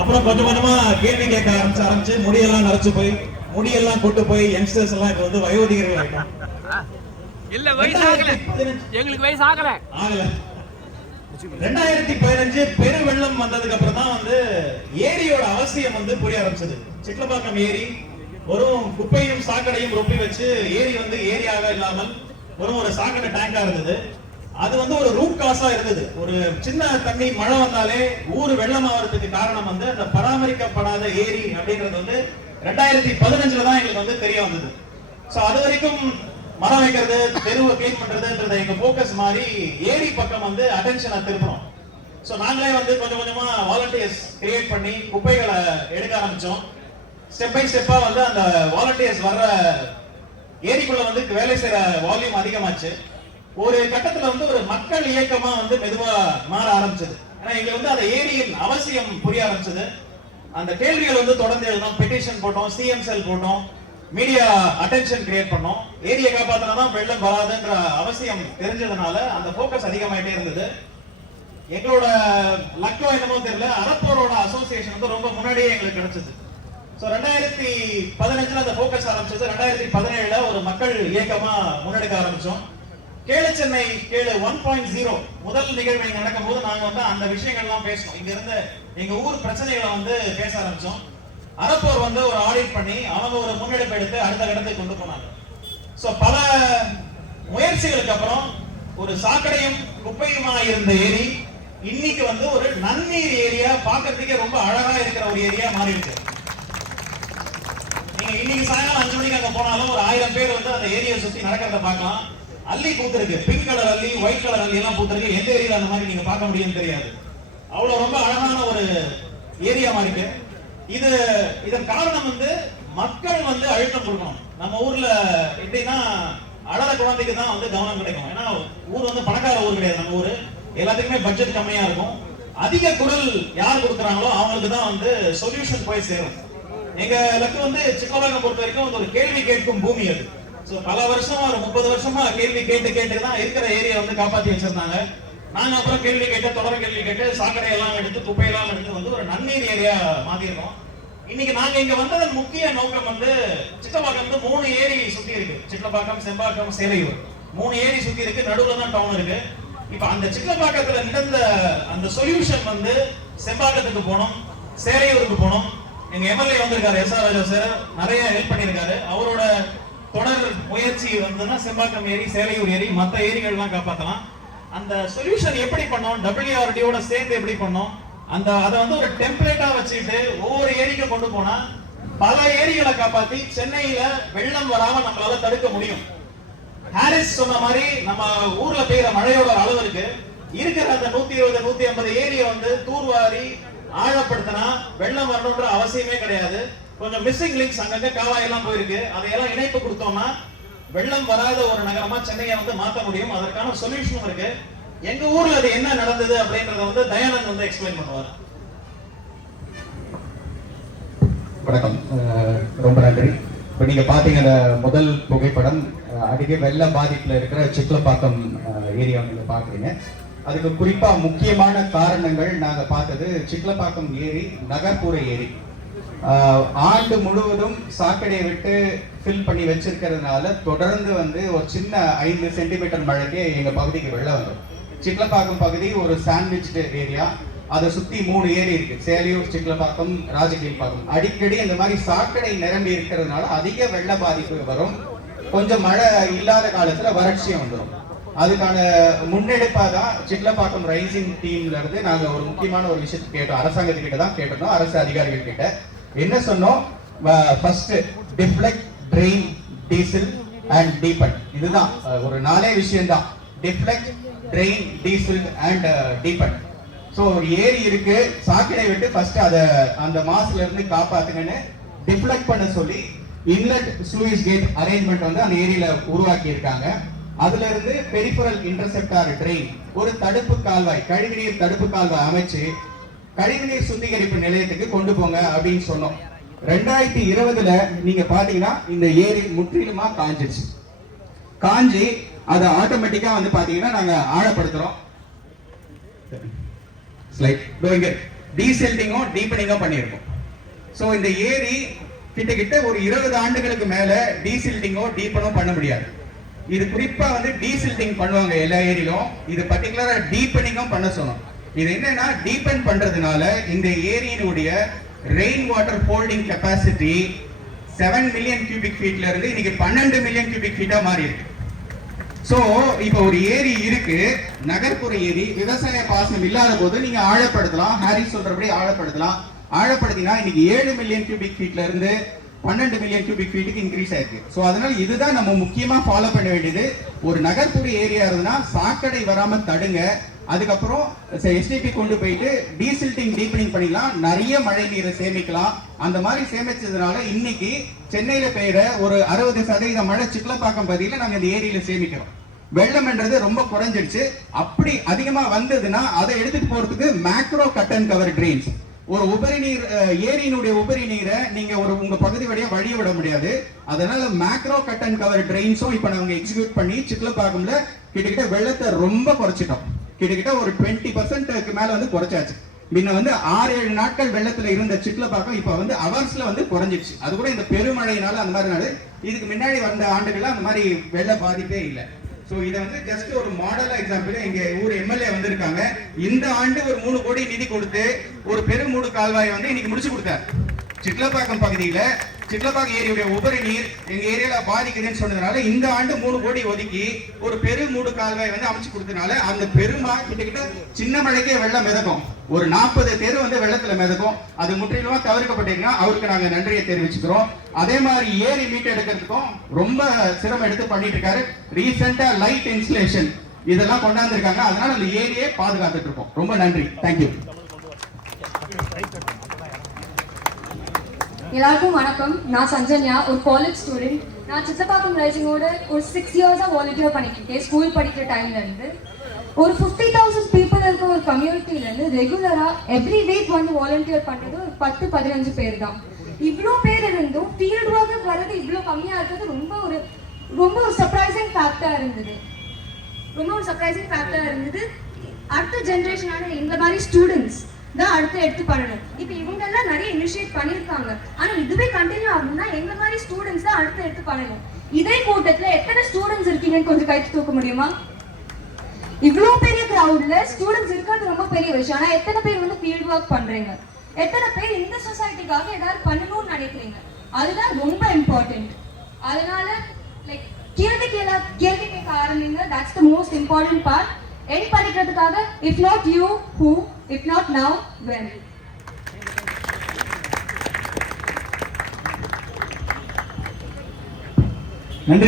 அப்புறம் கொஞ்சம் கொஞ்சமா கேள்வி கேட்க ஆரம்பிச்சு முடியெல்லாம் நரைச்சு போய் முடியெல்லாம் கொண்டு போய் யங்ஸ்டர்ஸ் எல்லாம் இப்ப வந்து வயோதிகர்கள் ஆயிட்டோம். இல்ல வயசு ஆகல, எங்களுக்கு வயசு ஆகல. 2015 பெரு வெள்ளம் வந்ததுக்கு அப்புறம் தான் வந்து ஏரியோட அவசியம் வந்து புரிய ஆரம்பிச்சது. சிட்லப்பாக்கம் ஏரி வெறும் குப்பையும் சாக்கடையும் ரொப்பி வச்சு ஏரி வந்து ஏரியாக இல்லாமல் வெறும் ஒரு சாக்கடை டேங்கா இருந்தது. அது வந்து ஒரு ரூட் காஸா இருந்தது. ஒரு சின்ன தண்ணி மழை வந்தாலே ஊர் வெள்ளம் ஆகிறதுக்கு காரணம் வந்து அந்த பராமரிக்கப்படாத ஏரி அப்படின்றது வந்து 2015 தான் எங்களுக்கு வந்து தெரிய வந்தது. சோ அது வரைக்கும் மரம் வைக்கிறது, தெருவை கிளீன் பண்றதுன்றது எங்க போக்கஸ் மாதிரி ஏரி பக்கம் வந்து அட்டென்ஷனை திருப்பணும். சோ நாங்களே வந்து கொஞ்சம் கொஞ்சமா வாலண்டியர்ஸ் கிரியேட் பண்ணி குப்பைகளை எடுக்க ஆரம்பிச்சோம். ஸ்டெப் பை ஸ்டெப்பா வந்து அந்த வாலண்டியர்ஸ் வர்ற ஏரிக்குள்ள வந்து வேலை செய்யற வால்யூம் அதிகமாச்சு. ஒரு கட்டத்துல வந்து ஒரு மக்கள் இயக்கமா வந்து மெதுவா மாற ஆரம்பிச்சது. ஏன்னா இங்க வந்து அந்த ஏரியின் அவசியம் புரிய ஆரம்பிச்சது. அந்த கேள்விகள் வந்து தொடர்ந்து எழுதணும், பெட்டிஷன் போட்டோம், சிஎம் செல் போட்டோம், மீடியா அட்டென்ஷன் கிரியேட் பண்ணோம். ஏரியை காப்பாத்தினாதான் வெள்ளம் வராதுன்ற அவசியம் தெரிஞ்சதுனால அந்த போக்கஸ் அதிகமாயிட்டே இருந்தது. எங்களோட லக்கோ என்னமோ தெரியல, அரப்போரோட அசோசியேஷன் வந்து ரொம்ப முன்னாடியே எங்களுக்கு கிடைச்சது. சோ 2015 அந்த போக்கஸ் ஆரம்பிச்சது. 2017 ஒரு மக்கள் இயக்கமா முன்னெடுக்க ஆரம்பிச்சோம். கேளு சென்னை கேளு 1.0 முதல் நிகழ்வு நடக்கும் போது நாங்க வந்து அந்த விஷயங்கள்லாம் பேசணும். இங்க இருந்து எங்க ஊர் பிரச்சனைகளை வந்து பேச ஆரம்பிச்சோம். அரப்போர் வந்து ஒரு ஆடிட் பண்ணி அவங்க ஒரு முன்னெடுப்பு எடுத்து அடுத்த கட்டத்துக்கு கொண்டு போனாங்க. சோ பல முயற்சிகளுக்கு அப்புறம் ஒரு சாக்கடையும் குப்பையுமா இருந்த ஏரி இன்னைக்கு வந்து ஒரு நன்னீர் ஏரியா, பார்க்கறதுக்கே ரொம்ப அழகா இருக்கிற ஒரு ஏரியா மாறி இருக்கு. நீங்க இன்னைக்கு சாயங்காலம் 5 மணிக்கு அங்க போனாலும் ஒரு 1000 பேர் வந்து அந்த ஏரியை சுத்தி நடக்கிறத பார்க்கலாம். அல்லி பூத்திருக்கு, பிங்க் கலர் அல்லி, ஒயிட் கலர் அல்லி எல்லாம் பூத்திருக்கு. எந்த ஏரியால அந்த மாதிரி நீங்க பார்க்க முடியும்னு தெரியாது. அவ்வளவு ரொம்ப அழகான ஒரு ஏரியா மாதிரி இருக்கு. இதன் காரணம் வந்து மக்கள் வந்து அழுத்தம் கொடுக்கணும். நம்ம ஊர்ல எப்படின்னா அழற குழந்தைக்கு தான் வந்து கவனம் கிடைக்கும். ஏன்னா ஊர் வந்து பணக்கார ஊர் கிடையாது. நம்ம ஊரு எல்லாத்துக்குமே பட்ஜெட் கம்மியா இருக்கும். அதிக குரல் யார் கொடுக்குறாங்களோ அவங்களுக்கு தான் வந்து சொல்யூஷன் போய் சேரும். எங்க லக்கு வந்து சிக்கோலாக பொறுத்த வரைக்கும் வந்து ஒரு கேள்வி கேட்கும் பூமி அது. சோ பல வருஷமா ஒரு 30 வருஷமா கேள்வி கேட்டு தான் இருக்கிற ஏரியா வந்து காப்பாத்தி வச்சிருந்தாங்க. நாங்க அப்புறம் கேள்வி கேட்டு தொடர் கேள்வி கேட்டு சாக்கடை எல்லாம் எடுத்து குப்பையெல்லாம் எடுத்து வந்து ஒரு நன்னீர் ஏரியா மாத்திருக்கோம். இன்னைக்கு நாங்க இங்க வந்ததன் முக்கிய நோக்கம் வந்து சிட்லப்பாக்கம் வந்து 3 ஏரி சுத்தி இருக்கு. சிட்லப்பாக்கம், செம்பாக்கம், சேலையூர் 3 ஏரி சுத்தி இருக்கு. நடுவுல தான் டவுன் இருக்கு. இப்ப அந்த சிட்லப்பாக்கத்துல நடந்த அந்த சொல்யூஷன் வந்து செம்பாக்கத்துக்கு போனோம், சேலையூருக்கு போனோம். எங்க எம்எல்ஏ வந்திருக்காரு, எஸ் ஆர் ராஜா சார், நிறைய ஹெல்ப் பண்ணிருக்காரு. அவரோட தொடர் முயற்சி வந்ததுன்னா செம்பாக்கம் ஏரி, சேலையூர் ஏரி, மற்ற ஏரிகள் எல்லாம் காப்பாற்றலாம். அந்த சொல்யூஷன் எப்படி பண்ணோம், WRDயோட சேர்ந்து எப்படி பண்ணோம், அதை வந்து ஒரு டெம்ப்ளேட்டா வச்சுட்டு ஒவ்வொரு ஏரிக்கு கொண்டு போனா பல ஏரிகளை காப்பாத்தி சென்னையில வெள்ளம் வராம நம்மளால தடுக்க முடியும். ஹாரிஸ் சொன்ன மாதிரி நம்ம ஊர்ல பெய்யற மழையோட அளவு இருக்கு. இருக்கிற அந்த 120 150 ஏரியை வந்து தூர்வாரி ஆழப்படுத்தினா வெள்ளம் வரணுன்ற அவசியமே கிடையாது. கொஞ்சம் மிஸ்ஸிங் லிங்க்ஸ் அங்கங்க காவாயெல்லாம் போயிருக்கு. அதையெல்லாம் இணைப்பு கொடுத்தோம்னா வெள்ளம் வராத ஒரு நகரமா சென்னையை வந்து மாற்ற முடியும். அதற்கான சொல்யூஷனும் இருக்கு. எங்க ஊர்ல அது என்ன நடந்தது அப்படின்றத வந்து தயானந்த் வந்து எக்ஸ்பிளைன் பண்ணுவார். வணக்கம், ரொம்ப நன்றி. இப்போ நீங்க பாத்தீங்கன்னா முதல் புகைப்படம் அதிக வெள்ள பாதிப்புல இருக்கிற சிட்லப்பாக்கம் ஏரியா நீங்க பாக்குறீங்க. அதுக்கு குறிப்பா முக்கியமான காரணங்கள் நாங்க பார்த்தது சிட்லப்பாக்கம் ஏரி நகர்ப்புற ஏரி. ஆண்டு முழுவதும் சாக்கடையை விட்டு ஃபில் பண்ணி வச்சிருக்கிறதுனால தொடர்ந்து வந்து ஒரு சின்ன 5 சென்டிமீட்டர் மழைக்கே எங்க பகுதிக்கு வெள்ளம் வரும். சிட்லப்பாக்கம் பகுதி ஒரு சாண்ட்விச் ஏரியா. அதை சுத்தி 3 ஏரி இருக்கு, சேலையூர், சிட்லப்பாக்கம், ராஜகீழ்பாக்கம். அடிக்கடி இந்த மாதிரி சாக்கடை நிரம்பி இருக்கிறதுனால அதிக வெள்ள பாதிப்பு வரும். கொஞ்சம் மழை இல்லாத காலத்துல வறட்சியும் வந்துடும். அதுக்கான முன்னெடுப்பா தான் சிட்லப்பாக்கம் ரைசிங் டீம்ல இருந்து நாங்க ஒரு முக்கியமான ஒரு விஷயத்தை கேட்டோம். அரசாங்கத்துக்கிட்ட தான் கேட்டோம், அரசு அதிகாரிகள் கிட்ட. என்ன சொன்னோம்? First deflect, train, diesel and Deepan. இதுதான் ஒரு 4 விஷயம் தான். Deflect, train, diesel and Deepan. So ஒரு ஏரி இருக்கு, சாக்கடை விட்டு ஃபர்ஸ்ட் அதை அந்த மாசுல இருந்து காப்பாத்துங்கன்னு டிஃப்ளெக்ட் பண்ண சொல்லி இன்லெட் சூயிஸ் கேட் அரேஞ்ச்மெண்ட் வந்து அந்த ஏரியில உருவாக்கி இருக்காங்க. அதுல இருந்து பெரிஃபரல் இன்டர்செப்டார் ட்ரெயின், ஒரு தடுப்பு கால்வாய், கழிவுநீர் தடுப்பு கால்வாய் அமைச்சு கழிவுநீர் சுத்திகரிப்பு நிலையத்துக்கு கொண்டு போங்க அப்படின்னு சொன்னோம். 2020 நீங்க பாத்தீங்கன்னா இந்த ஏரி முற்றிலுமா காஞ்சிருச்சு. காஞ்சி அதை ஆட்டோமேட்டிக்கா வந்து பாத்தீங்கன்னா நாங்க ஆழப்படுத்துறோம். டீசில்டிங்கும் டீப்பனிங்கும் பண்ணியிருக்கோம். ஸோ இந்த ஏரி கிட்டத்தட்ட ஒரு 20 ஆண்டுகளுக்கு மேல டீசில்டிங்கோ டீப்பனோ பண்ண முடியாது. இது குறிப்பா வந்து டீசில்டிங் பண்ணுவாங்க எல்லா ஏரியிலும், இது பர்டிகுலரா டீப்பனிங்கும் பண்ண சொன்னோம். இது என்னன்னா டீப்பன் பண்றதுனால இந்த ஏரியினுடைய rain water holding capacity 7 million cubic ஃபீட்ல இருந்து இன்னைக்கு 12 மில்லியன் கியூபிக் ஃபீட்டா மாறி இருக்கு. சோ இப்போ ஒரு ஏரி இருக்கு, நகர்ப்புற ஏரி, விவசாய பாசனம் இல்லாத போது நீங்க ஆழப்படுத்தலாம், ஹாரிஸ் சொல்றபடி ஆழப்படுத்தலாம். ஆழப்படுத்தினா இன்னைக்கு 7 மில்லியன் கியூபிக் ஃபீட்ல இருந்து 12 மில்லியன் கியூபிக் ஃபீட்டுக்கு இன்க்ரீஸ் ஆயிருக்கு. ஸோ அதனால இதுதான் நம்ம முக்கியமா ஃபாலோ பண்ண வேண்டியது. ஒரு நகர்ப்புற ஏரியா இருந்ததுன்னா சாக்கடை வராம தடுங்க. அதுக்கப்புறம் எஸ்டிபி கொண்டு போயிட்டு டீசில்டிங் டீப்பனிங் பண்ணிக்கலாம், நிறைய மழை நீரை சேமிக்கலாம். அந்த மாதிரி சேமிச்சதுனால இன்னைக்கு சென்னையில பெய்யுற ஒரு 60% மழை சிட்லப்பாக்கம் பகுதியில் நாங்கள் இந்த ஏரியில சேமிக்கிறோம். வெள்ளம்ன்றது ரொம்ப குறைஞ்சிடுச்சு. அப்படி அதிகமா வந்ததுன்னா அதை எடுத்துட்டு போறதுக்கு macro cut and cover trains, ஒரு உபரி நீர் ஏரியினுடைய உபரி நீரை நீங்க உங்க பகுதி வழியா வழிய விட முடியாது. அதனால மேக்ரோ கட் அண்ட் கவர் ட்ரெயின்ஸும் இப்ப நாங்க எக்ஸிக்யூட் பண்ணி சிட்லப்பாக்கம்ல கிட்டத்தட்ட வெள்ளத்தை ரொம்ப குறைச்சிட்டோம். கிட்டத்தட்ட ஒரு 20% மேல வந்து குறைச்சாச்சு. முன்ன வந்து 6-7 நாட்கள் வெள்ளத்துல இருந்த சிட்லப்பாக்கம் இப்ப வந்து அவர்ஸ்ல வந்து குறைஞ்சிடுச்சு. அது கூட இந்த பெருமழையினால அந்த மாதிரி இதுக்கு முன்னாடி வந்த ஆண்டுகள்ல அந்த மாதிரி வெள்ள பாதிப்பே இல்லை. சோ இத வந்து ஜஸ்ட் ஒரு மாடல் எக்ஸாம்பிள், எங்க ஊர் எம்எல்ஏ வந்திருக்காங்க. இந்த ஆண்டு ஒரு 3 கோடி நிதி கொடுத்து ஒரு பெருமூடு கால்வாய் வந்து இன்னைக்கு முடிச்சு கொடுத்தார். சிட்லப்பாக்கம் பகுதியில சிட்லப்பாக்கம் ஏரியுடைய உபரி நீர் எங்க ஏரியால பாதிக்குதுன்னு சொன்னதுனால இந்த ஆண்டு 3 கோடி ஒதுக்கி ஒரு பெருமூடு கால்வாய் வந்து அமைச்சு கொடுத்ததுனால அந்த பெருமா கிட்டத்தட்ட சின்ன மழைக்கே வெள்ளம் மிதக்கும், ஒரு 40 தெரு வந்து வெள்ளத்துல மிதக்கும். அது முற்றிலுமா தவிர்க்கப்பட்டீங்கன்னா அவருக்கு நாங்க நன்றியை தெரிவிச்சுக்கிறோம். அதே மாதிரி ஏரி மீட் எடுக்கிறதுக்கும் ரொம்ப சிரமம் எடுத்து பண்ணிட்டு இருக்காரு. ரீசெண்டா லைட் இன்ஸ்டலேஷன் இதெல்லாம் கொண்டாந்துருக்காங்க. அதனால அந்த ஏரியை பாதுகாத்துட்டு இருக்கோம். ரொம்ப நன்றி, தேங்க்யூ. எல்லாருக்கும் வணக்கம். நான் சஞ்சன்யா, ஒரு காலேஜ் ஸ்டூடெண்ட். நான் சிட்லப்பாக்கம் ரைசிங்கோட ஒரு 6 இயர்ஸாக வாலண்டியர் பண்ணிட்டு இருக்கேன். ஸ்கூல் படிக்கிற டைம்ல இருந்து ஒரு 50,000 பீப்புள் இருக்க ஒரு கம்யூனிட்டில இருந்து ரெகுலரா எவ்ரி வீக் வந்து வாலண்டியர் பண்றது ஒரு 10-15 பேர் தான். இவ்வளோ பேர் இருந்தும் ஃபீல்ட் ஒர்க்கு வர்றது இவ்வளோ கம்மியா இருக்கிறது ரொம்ப ஒரு சர்ப்ரைசிங் ஃபேக்டா இருந்தது. அடுத்த ஜென்ரேஷனான இந்த மாதிரி ஸ்டூடெண்ட்ஸ் தான் அடுத்து எடுத்து பண்ணணும். இப்போ இவங்க எல்லாம் நிறைய இனிஷியேட் பண்ணியிருக்காங்க. ஆனா இதுவே கண்டினியூ ஆகணும்னா எங்க மாதிரி ஸ்டூடெண்ட்ஸ் தான் அடுத்து எடுத்து பண்ணணும். இதே கூட்டத்துல எத்தனை ஸ்டூடெண்ட்ஸ் இருக்கீங்கன்னு கொஞ்சம் கைத்து தூக்க முடியுமா? இவ்வளோ பெரிய கிரவுட்ல ஸ்டூடெண்ட்ஸ் இருக்கிறது ரொம்ப பெரிய விஷயம். ஆனா எத்தனை பேர் வந்து ஃபீல்ட் ஒர்க் பண்றீங்க? எத்தனை பேர் இந்த சொசைட்டிக்காக ஏதாவது பண்ணணும்னு நினைக்கிறீங்க? அதுதான் ரொம்ப இம்பார்ட்டன்ட். அதனால லைக் கேள்வி கேட்க ஆரம்பிங்க. That's the most important part. என் படிக்கிறதுக்காக if not you who, if not now when.